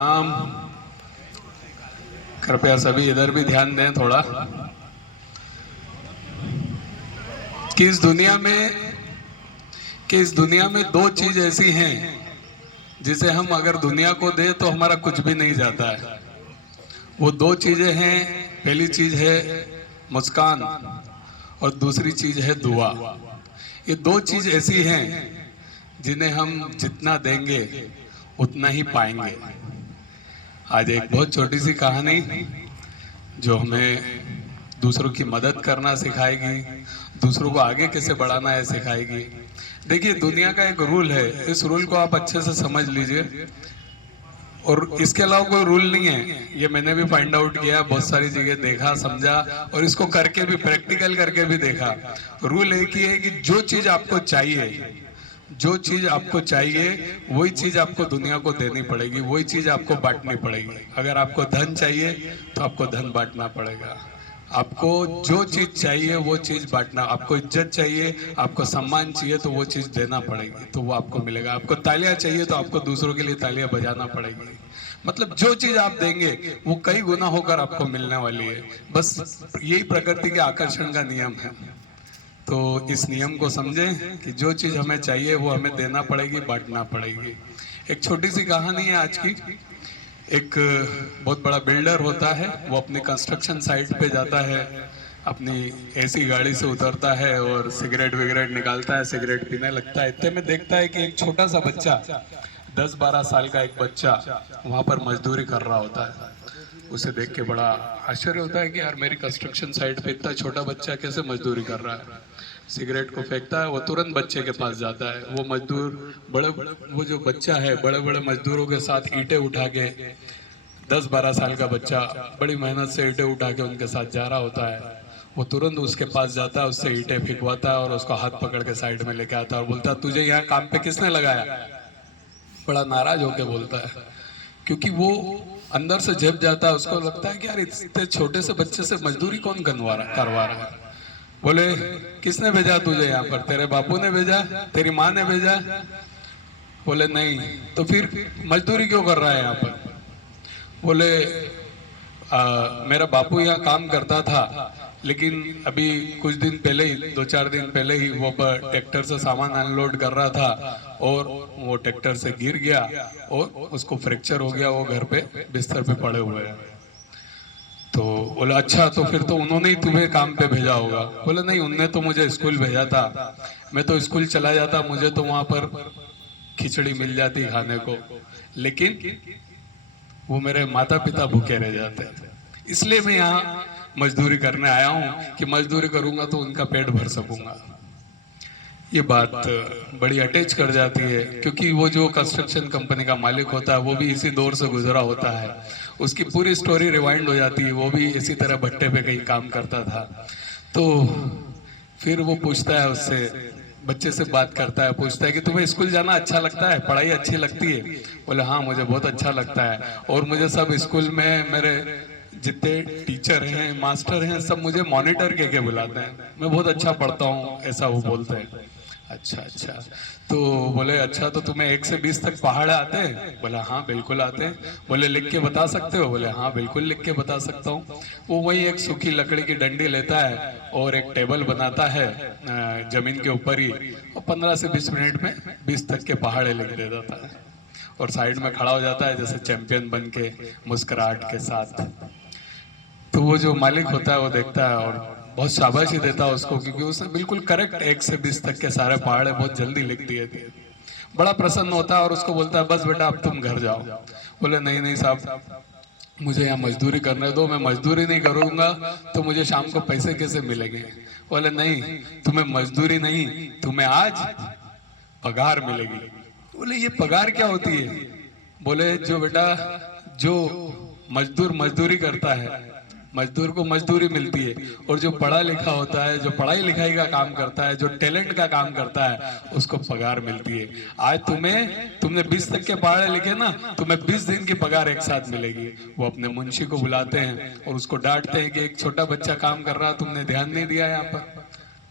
आम कृपया सभी इधर भी ध्यान दें थोड़ा कि इस दुनिया में दो चीज ऐसी हैं जिसे हम अगर दुनिया को दे तो हमारा कुछ भी नहीं जाता है। वो दो चीजें हैं। पहली चीज है मुस्कान और दूसरी चीज है दुआ। ये दो चीज ऐसी हैं जिन्हें हम जितना देंगे उतना ही पाएंगे। आज एक बहुत छोटी सी कहानी जो हमें दूसरों की मदद करना सिखाएगी, दूसरों को आगे कैसे बढ़ाना है सिखाएगी। देखिए, दुनिया का एक रूल है, इस रूल को आप अच्छे से समझ लीजिए और इसके अलावा कोई रूल नहीं है। ये मैंने भी फाइंड आउट किया, बहुत सारी जगह देखा, समझा और इसको करके भी, प्रैक्टिकल करके भी देखा। रूल एक ही है कि जो चीज आपको चाहिए, जो चीज आपको चाहिए वही चीज आपको दुनिया को देनी पड़ेगी, वही चीज आपको बांटनी पड़ेगी। अगर आपको धन चाहिए तो आपको धन बांटना पड़ेगा। आपको जो चीज चाहिए वो चीज बांटना, आपको इज्जत चाहिए, आपको सम्मान चाहिए तो वो चीज देना पड़ेगी, तो वो आपको मिलेगा। आपको तालियां चाहिए तो आपको दूसरों के लिए तालियां बजाना पड़ेगी। मतलब जो चीज आप देंगे वो कई गुना होकर आपको मिलने वाली है। बस यही प्रकृति के आकर्षण का नियम है। तो इस नियम को समझें कि जो चीज हमें चाहिए वो हमें देना पड़ेगी, बांटना पड़ेगी। एक छोटी सी कहानी है आज की। एक बहुत बड़ा बिल्डर होता है, वो अपनी कंस्ट्रक्शन साइट पे जाता है, अपनी ऐसी गाड़ी से उतरता है और सिगरेट विगरेट निकालता है, सिगरेट पीने लगता है। इतने में देखता है कि एक छोटा सा बच्चा, 10-12 साल का एक बच्चा वहां पर मजदूरी कर रहा होता है। उसे देख के बड़ा आश्चर्य होता है कि यार, मेरी कंस्ट्रक्शन साइट पे इतना छोटा बच्चा कैसे मजदूरी कर रहा है। सिगरेट को फेंकता है, वो तुरंत बच्चे के पास जाता है। वो मजदूर वो जो बच्चा है बड़े बड़े मजदूरों के साथ ईंटें उठा के, 10-12 साल का बच्चा बड़ी मेहनत से ईंटें उठा के उनके साथ जा रहा होता है। वो तुरंत उसके पास जाता है, उससे ईंटें फेंकवाता है और उसको हाथ पकड़ के साइड में लेके आता है और बोलता है, तुझे यहाँ काम पे किसने लगाया? बड़ा नाराज होके बोलता है, क्योंकि वो अंदर से जब जाता है, उसको लगता है कि यार, इतने छोटे से बच्चे से मजदूरी कौन करवा रहा है। बोले, किसने भेजा तुझे यहाँ पर? तेरे बापू ने भेजा? तेरी माँ ने भेजा? बोले नहीं। तो फिर मजदूरी क्यों कर रहा है यहाँ पर? बोले, मेरा बापू यहाँ काम करता था, लेकिन अभी कुछ दिन पहले ही, 2-4 दिन पहले ही वो ट्रैक्टर से सामान अनलोड कर रहा था और वो ट्रैक्टर से गिर गया और उसको फ्रैक्चर हो गया। वो घर पे बिस्तर पे पड़े हुए हैं। तो बोला, अच्छा, तो फिर तो उन्होंने ही तुम्हें काम पे भेजा होगा। बोले नहीं, उनने तो मुझे स्कूल भेजा था। मैं तो स्कूल चला जाता, मुझे तो वहां पर खिचड़ी मिल जाती खाने को, लेकिन वो मेरे माता पिता भूखे रह जाते। इसलिए मैं यहाँ मजदूरी करने आया हूँ कि मजदूरी करूंगा तो उनका पेट भर सकूंगा। ये बात बड़ी अटैच कर जाती है, क्योंकि वो जो कंस्ट्रक्शन कंपनी का मालिक होता है वो भी इसी दौर से गुजरा होता है। उसकी पूरी स्टोरी रिवाइंड हो जाती है। वो भी इसी तरह भट्टे पे कहीं काम करता था। तो फिर वो पूछता है उससे, बच्चे से बात करता है, पूछता है कि तुम्हें स्कूल जाना अच्छा लगता है, पढ़ाई अच्छी लगती है? बोले हाँ, मुझे बहुत अच्छा लगता है और मुझे सब स्कूल में मेरे जितने टीचर हैं, मास्टर हैं, सब मुझे मॉनिटर के बुलाते हैं। मैं बहुत अच्छा पढ़ता हूँ, ऐसा वो बोलते हैं। अच्छा अच्छा। तो बोले, अच्छा, तो तुम्हें 1 से 20 तक पहाड़ आते हैं? बोला हाँ, बिल्कुल आते हैं। बोले, लिख के बता सकते हो? बोले हाँ, बिल्कुल लिख के बता सकता हूँ। वो वही एक सूखी लकड़ी की डंडी लेता है और एक टेबल बनाता है जमीन के ऊपर ही, और 15 से 20 मिनट में 20 तक के पहाड़े लिख दे देता है और साइड में खड़ा हो जाता है जैसे चैंपियन बन के, मुस्कुराहट के साथ। तो वो जो मालिक होता है वो देखता है और बहुत शाबाशी देता है उसको, क्योंकि उसने बिल्कुल करेक्ट 1 से 20 तक के सारे पहाड़े बहुत जल्दी लिख दिए थे। बड़ा प्रसन्न होता है और उसको बोलता है, बस बेटा, अब तुम घर जाओ। बोले नहीं नहीं साहब, मुझे यहाँ मजदूरी करने दो। मैं मजदूरी नहीं करूंगा तो मुझे शाम को पैसे कैसे मिलेंगे? बोले नहीं, तुम्हें मजदूरी नहीं, तुम्हें आज पगार मिलेगी। बोले, ये पगार क्या होती है? बोले, जो बेटा, जो मजदूर मजदूरी करता है, मजदूर को मजदूरी मिलती है, और जो पढ़ा लिखा होता है, जो पढ़ाई लिखाई का काम करता है, जो टैलेंट का काम करता है, उसको पगार मिलती है। आज तुमने 20 तक के पहाड़े लिखे ना, तुम्हें 20 दिन की पगार एक साथ मिलेगी। वो अपने मुंशी को बुलाते हैं और उसको डांटते हैं कि एक छोटा बच्चा काम कर रहा, तुमने ध्यान नहीं दिया यहाँ पर।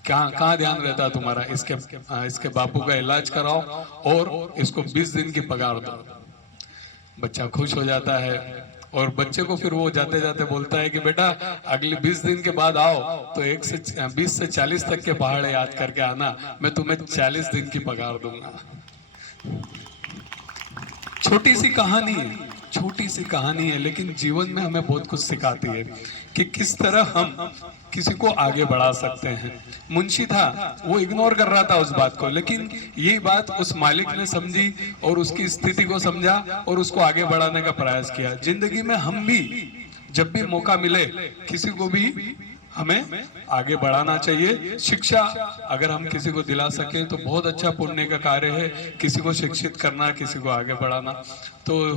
कहाँ ध्यान रहता है तुम्हारा? इसके बापू का इलाज कराओ और इसको 20 दिन की पगार दो। बच्चा खुश हो जाता है और बच्चे को फिर वो जाते जाते बोलता है कि बेटा अगले 20 दिन के बाद आओ तो 20 से 40 तक के पहाड़ याद करके आना, मैं तुम्हें 40 दिन की पगार दूंगा। छोटी सी कहानी है, छोटी सी कहानी है, लेकिन जीवन में हमें बहुत कुछ सिखाती है कि किस तरह हम किसी को आगे बढ़ा सकते हैं। मुंशी था, वो इग्नोर कर रहा था उस बात को, लेकिन यही बात उस मालिक ने समझी और उसकी स्थिति को समझा और उसको आगे बढ़ाने का प्रयास किया। जिंदगी में हम भी जब भी मौका मिले किसी को भी हमें आगे बढ़ाना चाहिए। शिक्षा अगर हम किसी को दिला सके तो बहुत अच्छा पुण्य का कार्य है, किसी को शिक्षित करना, किसी को आगे बढ़ाना। तो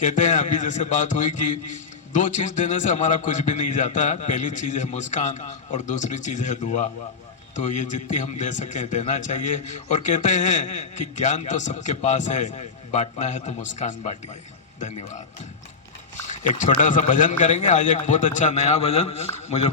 कहते हैं अभी जैसे बात हुई कि 2 चीज देने से हमारा कुछ भी नहीं जाता है। पहली चीज है मुस्कान और दूसरी चीज है दुआ। तो ये जितनी हम दे सकें देना चाहिए। और कहते हैं कि ज्ञान तो सबके पास है, बांटना है तो मुस्कान बांटिए। धन्यवाद। एक छोटा सा भजन करेंगे आज, एक बहुत अच्छा नया भजन मुझे